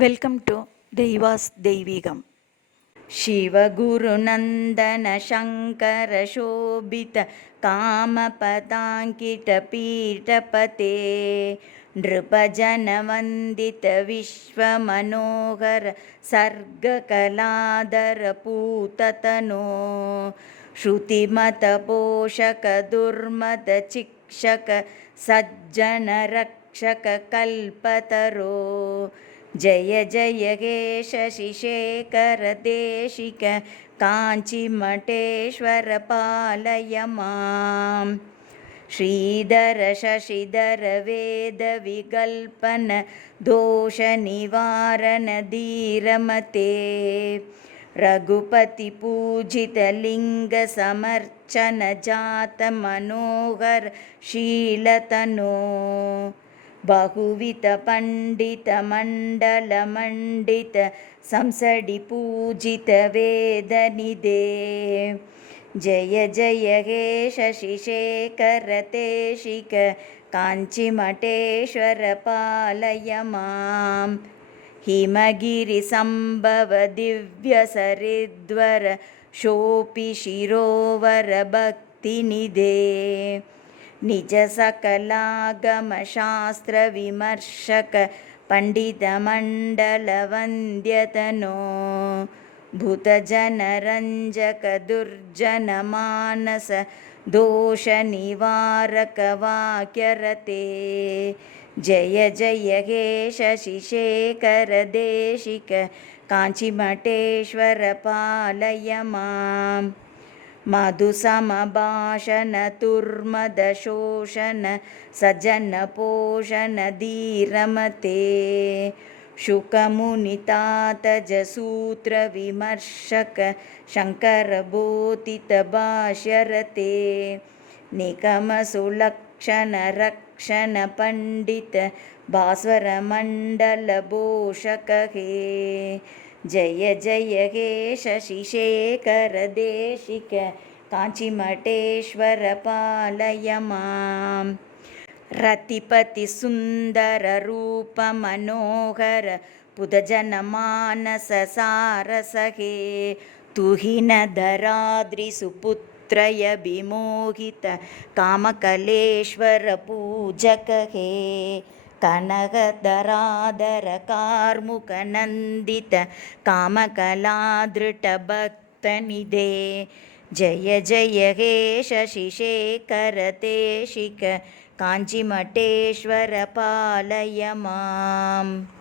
Welcome two दैवास् दैविगम् शिवगुरुनन्दन शङ्करशोभित कामपताङ्किटपीठपते नृपजनवन्दितविश्वमनोहर सर्गकलादर पूततनो श्रुतिमत पोषक दुर्मत कल्पतरो सर्गकलादर पूततनो श्रुतिमतपोषक दुर्मदचिक्षक सज्जनरक्षक कल्पतरो जय जय हे शशिशेखरदेशिक काञ्चिमठेश्वर पालय माम् श्रीधर शशिधर वेदविकल्पन दोषनिवारण धीरमते रघुपतिपूजितलिङ्गसमर्चन जातमनोहर शीलतनो बहुविधपण्डितमण्डलमण्डित संसडि पूजितवेदनिदे जय जय हे शशिशेखरतेशिक काञ्चिमठेश्वर पालय मां हिमगिरिसम्भव दिव्यसरिद्वर शोपि शिरोवर भक्तिनिधे निजसकलागमशास्त्रविमर्शक पण्डितमण्डलवन्द्यतनो भूतजनरञ्जक दुर्जनमानस दोषनिवारकवाक्यरते। जय जय हे शशिशेखरदेशिक काञ्चिमठेश्वर पालय माम् मधुसमभाषणतुर्मदशोषण सजनपोषणधीरमते। शुकमुनितातजसूत्रविमर्शक शङ्करबोधितभाष्यरते। निगमसुलक्षणरक्षणपण्डित भास्वरमण्डलभूषक हे जय जय हे शशिशेखरदेशिक काञ्चिमठेश्वर पालय माम्। रतिपतिसुन्दररूपमनोहर पुदजनमानससारसहे तुहिनधराद्रिसुपुत्रय विमोहित कामकलेश्वर पूजक हे कनकधराधरकार्मुकनन्दित कामकलादृटभक्तनिधे जय जय हे शशिशेखरतेशिक काञ्चिमठेश्वर पालय माम्